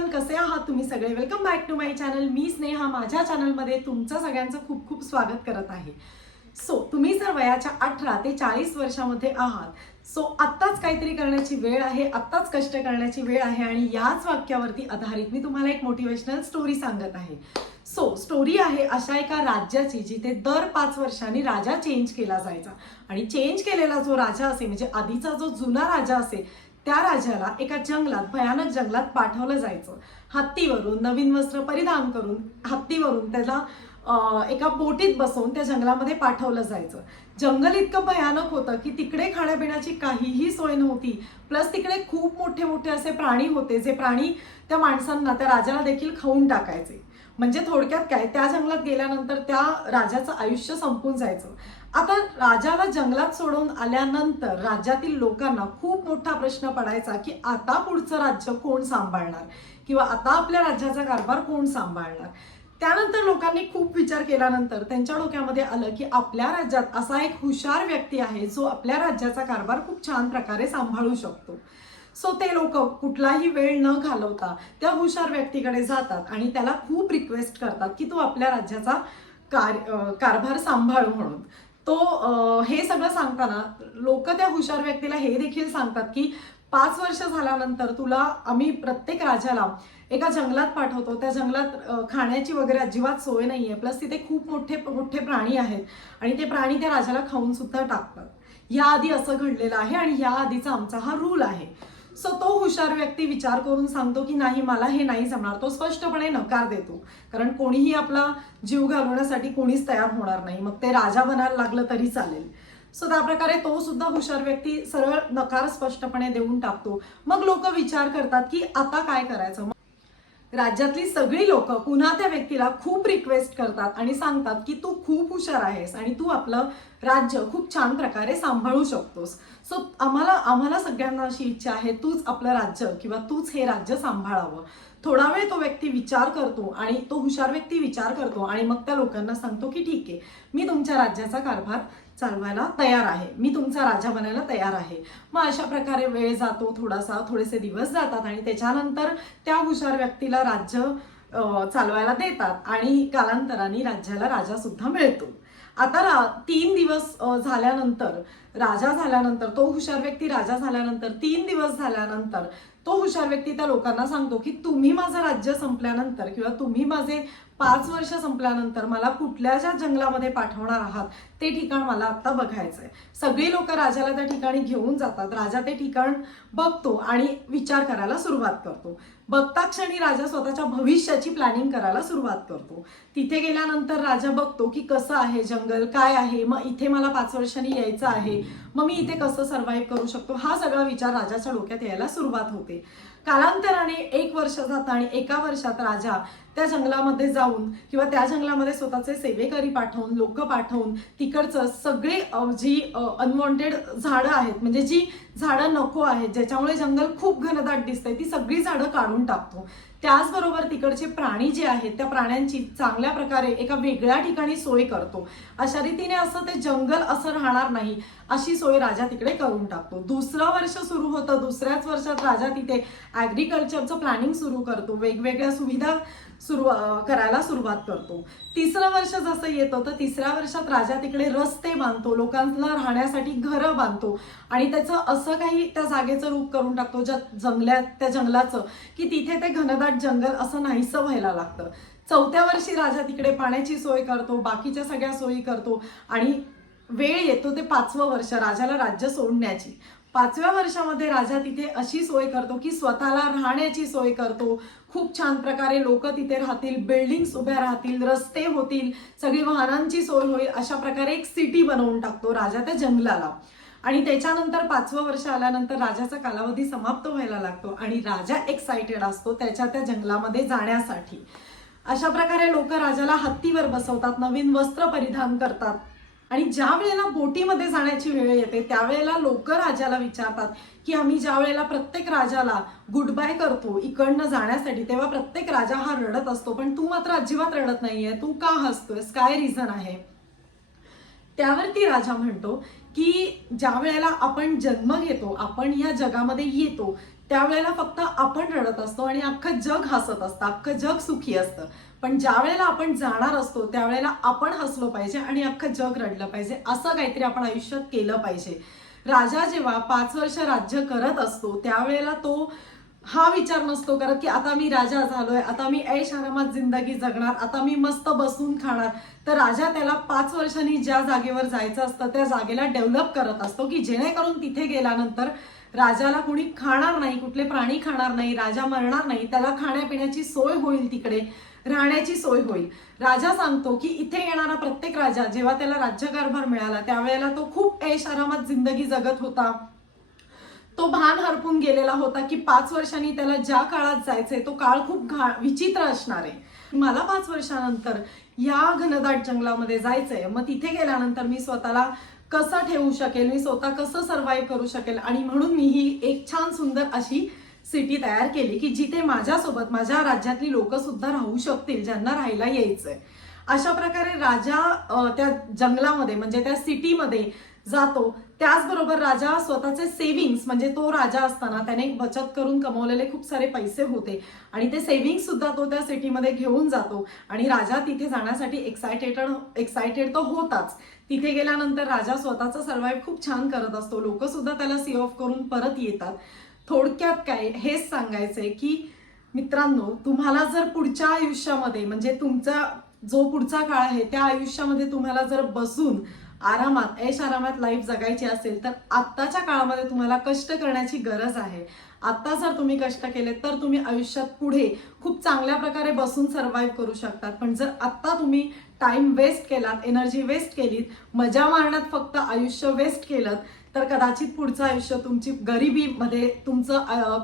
Everyone, कसे आहात तुम्ही सगळे? Welcome back to my channel. मी स्नेहा माझ्या चॅनलमध्ये तुमचं सगळ्यांचं खूप खूप स्वागत करत आहे. तुम्ही जर वयाच्या 18 ते 40 वर्षामध्ये आहात, आत्ताच काहीतरी करण्याची वेळ आहे, आत्ताच कष्ट करण्याची वेळ आहे आणि याच वाक्यावरती आधारित मी तुम्हाला एक मोटिवेशनल स्टोरी सांगत आहे. स्टोरी आहे अशा एका राज्याची जिथे दर 5 वर्षांनी राजा चेंज केला जायचा आणि चेंज केलेला जो राजा असे म्हणजे आधीचा जो जुना राजा असे त्या राजाला एका जंगलात, भयानक जंगलात पाठवलं जायचं. हत्तीवरून, नवीन वस्त्र परिधान करून हत्तीवरून त्याला एका बोटीत बसवून त्या जंगलामध्ये पाठवलं जायचं. जंगल इतकं भयानक होतं की तिकडे खाण्यापिण्याची काहीही सोय नव्हती. प्लस तिकडे खूप मोठे मोठे असे प्राणी होते, जे प्राणी त्या माणसांना, त्या राजाला देखील खाऊन टाकायचे. म्हणजे थोडक्यात काय, त्या जंगलात गेल्यानंतर त्या राजाचं आयुष्य संपून जायचं. आता राजाला जंगलात सोडून आल्यानंतर राज्यातील लोकांना खूप मोठा प्रश्न पडायचा की आता पुढचं राज्य कोण सांभाळणार किंवा आता आपल्या राज्याचा कारभार कोण सांभाळणार. त्यानंतर लोकांनी खूप विचार केल्यानंतर त्यांच्या डोक्यामध्ये आलं की आपल्या राज्यात असा एक हुशार व्यक्ती आहे जो आपल्या राज्याचा कारभार खूप छान प्रकारे सांभाळू शकतो. ते लोक कुठलाही वेळ न घालवता त्या हुशार व्यक्तीकडे जातात आणि त्याला खूप रिक्वेस्ट करतात की तू आपल्या राज्याचा कारभार सांभाळू म्हणून. हे सगळं सांगताना लोक त्या हुशार व्यक्तीला हे देखील सांगतात की 5 वर्ष झाल्यानंतर तुला आम्ही प्रत्येक राजाला एका जंगलात पाठवतो. त्या जंगलात खाण्याची वगैरे अजिबात सोय नाहीये. प्लस तिथे खूप मोठे मोठे प्राणी आहेत आणि ते प्राणी त्या राजाला खाऊन सुद्धा टाकतात. याआधी असं घडलेलं आहे आणि या आधीचा आमचा हा रूल आहे. तो हुशार व्यक्ती विचार करून सांगतो की नाही, मला हे नाही जमणार. तो स्पष्टपणे नकार देतो, कारण कोणीही आपला जीव घालवण्यासाठी कोणीच तयार होणार नाही. मग ते राजा बनायला लागलं तरी चालेल. त्या प्रकारे तो सुद्धा हुशार व्यक्ती सरळ नकार स्पष्टपणे देऊन टाकतो. मग लोक विचार करतात की आता काय करायचं. राज्यातली सगळी लोक पुन्हा त्या व्यक्तीला खूप रिक्वेस्ट करतात आणि सांगतात की तू खूप हुशार आहेस आणि तू आपलं राज्य खूप छान प्रकारे सांभाळू शकतोस. आम्हाला सगळ्यांना अशी इच्छा आहे, तूच आपलं राज्य किंवा तूच हे राज्य सांभाळावं. थोडा वेळ तो व्यक्ती विचार करतो आणि तो हुशार व्यक्ती विचार करतो आणि मग त्या लोकांना सांगतो की ठीक आहे, मी तुमच्या राज्याचा कारभार चालवायला तयार आहे, मी तुमचा राजा बनायला तयार आहे. मग अशा प्रकारे वेळ जातो, थोडेसे दिवस जातात आणि त्याच्यानंतर त्या हुशार व्यक्तीला राज्य चालवायला देतात आणि कालांतराने राज्याला राजा सुद्धा मिळतो. आता 3 दिवस झाल्यानंतर, राजा झाल्यानंतर, तो हुशार व्यक्ती राजा झाल्यानंतर 3 दिवस झाल्यानंतर तो हुशार व्यक्ती त्या लोकांना सांगतो की तुम्ही माझं राज्य संपल्यानंतर किंवा तुम्ही माझे 5 वर्ष संपल्यानंतर मला कुठल्या ज्या जंगलामध्ये पाठवणार आहात ते ठिकाण मला आता बघायचंय. सगळी लोक राजाला त्या ठिकाणी घेऊन जातात. राजा ते ठिकाण बघतो आणि विचार करायला सुरुवात करतो. बघता क्षणी राजा स्वतःच्या भविष्याची प्लॅनिंग करायला सुरुवात करतो. तिथे गेल्यानंतर राजा बघतो की कसं आहे जंगल, काय आहे, मग इथे मला 5 वर्षांनी यायचं आहे, मग मी इथे कसं सर्व्हाइव्ह करू शकतो, हा सगळा विचार राजाच्या डोक्यात यायला सुरुवात होते. कालांतराने 1 वर्ष जातं आणि 1 वर्षात राजा त्या जंगलामध्ये जाऊन किंवा त्या जंगलामध्ये स्वतःचे सेवेकरी पाठवून, लोक पाठवून तिकडचं सगळे जी अनवॉन्टेड झाडं आहेत, म्हणजे जी झाडं नको आहेत, ज्याच्यामुळे जंगल खूप घनदाट दिसतंय, ती सगळी झाडं काढून टाकतो. त्याचबरोबर तिकडचे प्राणी जे आहेत त्या प्राण्यांची चांगल्या प्रकारे एका वेगळ्या ठिकाणी सोय करतो. अशा रीतीने असं ते जंगल असं राहणार नाही अशी सोय राजा तिकडे करून टाकतो. दुसरं वर्ष सुरू होतं. दुसऱ्याच वर्षात राजा तिथे ॲग्रिकल्चरचं प्लॅनिंग सुरू करतो, वेगवेगळ्या सुविधा करायला सुरुवात करतो. 3रं वर्ष जसं येतं तर 3ऱ्या वर्षात राजा तिकडे रस्ते बांधतो, लोकांना राहण्यासाठी घरं बांधतो आणि त्याचं असं काही त्या जागेचं रूप करून टाकतो त्या जंगलाचं की तिथे ते घनदाट जंगल असं नाहीसं व्हायला लागतं. 4थ्या वर्षी राजा तिकडे पाण्याची सोय करतो, बाकीच्या सगळ्या सोयी करतो आणि वेळ येतो ते 5वं वर्ष राजाला राज्य सोडण्याची. 5व्या वर्षामध्ये राजा तिथे अशी सोय करतो की स्वतःला राहण्याची सोय करतो. खूप छान प्रकारे लोक तिथे राहतील, बिल्डिंग्स उभ्या राहतील, रस्ते होतील, सगळी वाहनांची सोय होईल, अशा प्रकारे एक सिटी बनवून टाकतो राजा त्या जंगलाला. आणि त्याच्यानंतर 5वं वर्ष आल्यानंतर राजाचा कालावधी समाप्त व्हायला लागतो आणि राजा एक्साइटेड असतो त्या जंगलामध्ये जाण्यासाठी. अशा प्रकारे लोक राजाला हत्तीवर बसवतात, नवीन वस्त्र परिधान करतात आणि ज्या वेळेला बोटीमध्ये जाण्याची वेळ येते त्यावेळेला लोक राजाला विचारतात की आम्ही ज्या वेळेला प्रत्येक राजाला गुड बाय करतो इकडनं जाण्यासाठी, तेव्हा प्रत्येक राजा हा रडत असतो, पण तू मात्र अजिबात रडत नाहीये, तू का हसतोयस, काय रिझन आहे. त्यावरती राजा म्हणतो की ज्या वेळेला आपण जन्म घेतो, आपण या जगामध्ये येतो त्यावेळेला फक्त आपण रडत असतो आणि अख्खं जग हसत असतं, अख्खं जग सुखी असतं. पण ज्या वेळेला आपण जाणार असतो त्यावेळेला आपण हसलो पाहिजे आणि अख्खं जग रडलं पाहिजे. असं काहीतरी आपण आयुष्यात केलं पाहिजे. राजा जेव्हा 5 वर्ष राज्य करत असतो त्यावेळेला तो हा विचार नसतो करत की आता मी राजा झालोय, आता मी ऐश आरामात जिंदगी जगणार, आता मी मस्त बसून खाणार. तर राजा त्याला 5 वर्षांनी ज्या जागेवर जायचं असतं त्या जागेला डेव्हलप करत असतो की जेणेकरून तिथे गेल्यानंतर राजाला कोणी खाणार नाही, कुठले प्राणी खाणार नाही, राजा मरणार नाही, त्याला खाण्यापिण्याची सोय होईल, तिकडे राहण्याची सोय होईल. राजा सांगतो की इथे येणारा प्रत्येक राजा जेव्हा त्याला राज्यकारभार मिळाला त्यावेळेला तो खूप ऐश आरामात जिंदगी जगत होता. तो भान हरपून गेलेला होता की 5 वर्षांनी त्याला ज्या काळात जायचंय तो काळ खूप विचित्र असणार आहे. मला 5 वर्षानंतर या घनदाट जंगलामध्ये जायचंय, मग तिथे गेल्यानंतर मी स्वतःला कसं ठेवू शकेल, मी स्वतः कसं सर्व्हाइव्ह करू शकेल. आणि म्हणून मी ही एक छान सुंदर अशी सिटी तयार केली की जिथे माझ्यासोबत माझ्या राज्यातली लोक सुद्धा राहू शकतील ज्यांना राहायला यायचंय. अशा प्रकारे राजा त्या जंगलामध्ये म्हणजे त्या सिटीमध्ये जातो. त्याचबरोबर राजा स्वतःचे सेव्हिंग्स म्हणजे तो राजा असताना त्याने बचत करून कमवलेले खूप सारे पैसे होते आणि ते सेव्हिंग्स सुद्धा तो त्या सिटीमध्ये घेऊन जातो. आणि राजा तिथे जाण्यासाठी एक्सायटेड तर होताच. तिथे गेल्यानंतर राजा स्वतःचा सर्व्हाइव्ह खूप छान करत असतो. लोक सुद्धा त्याला सी ऑफ करून परत येतात. थोडक्यात काय हेच सांगायचंय की मित्रांनो, तुम्हाला जर पुढच्या आयुष्यामध्ये म्हणजे तुमचा जो पुढचा काळ आहे त्या आयुष्यामध्ये तुम्हाला जर बसून आरामात ऐश आरामात लाईफ जगायची असेल तर आत्ताच्या काळामध्ये तुम्हाला कष्ट करण्याची गरज आहे. आत्ता जर तुम्ही कष्ट केले तर तुम्ही आयुष्यात पुढे खूप चांगल्या प्रकारे बसून सर्व्हाइव्ह करू शकतात. पण जर आत्ता तुम्ही टाइम वेस्ट केलात, एनर्जी वेस्ट केलीत, मजा मारण्यात फक्त आयुष्य वेस्ट केलं तर कदाचित पुढचं आयुष्य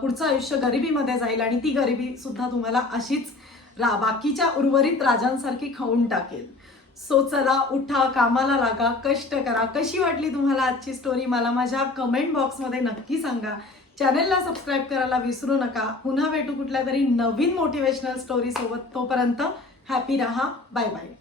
पुढचं आयुष्य गरिबीमध्ये जाईल आणि ती गरिबी सुद्धा तुम्हाला अशीच बाकीच्या उर्वरित राजांसारखी खाऊन टाकेल. सो चला, उठा, कामाला लागा, कष्ट करा. कशी वाटली तुम्हाला आजची स्टोरी मला माझ्या कमेंट बॉक्समध्ये नक्की सांगा. चॅनलला सबस्क्राईब करायला विसरू नका. पुन्हा भेटू कुठल्या तरी नवीन मोटिवेशनल स्टोरी सोबत. तोपर्यंत हॅपी रहा. Bye bye.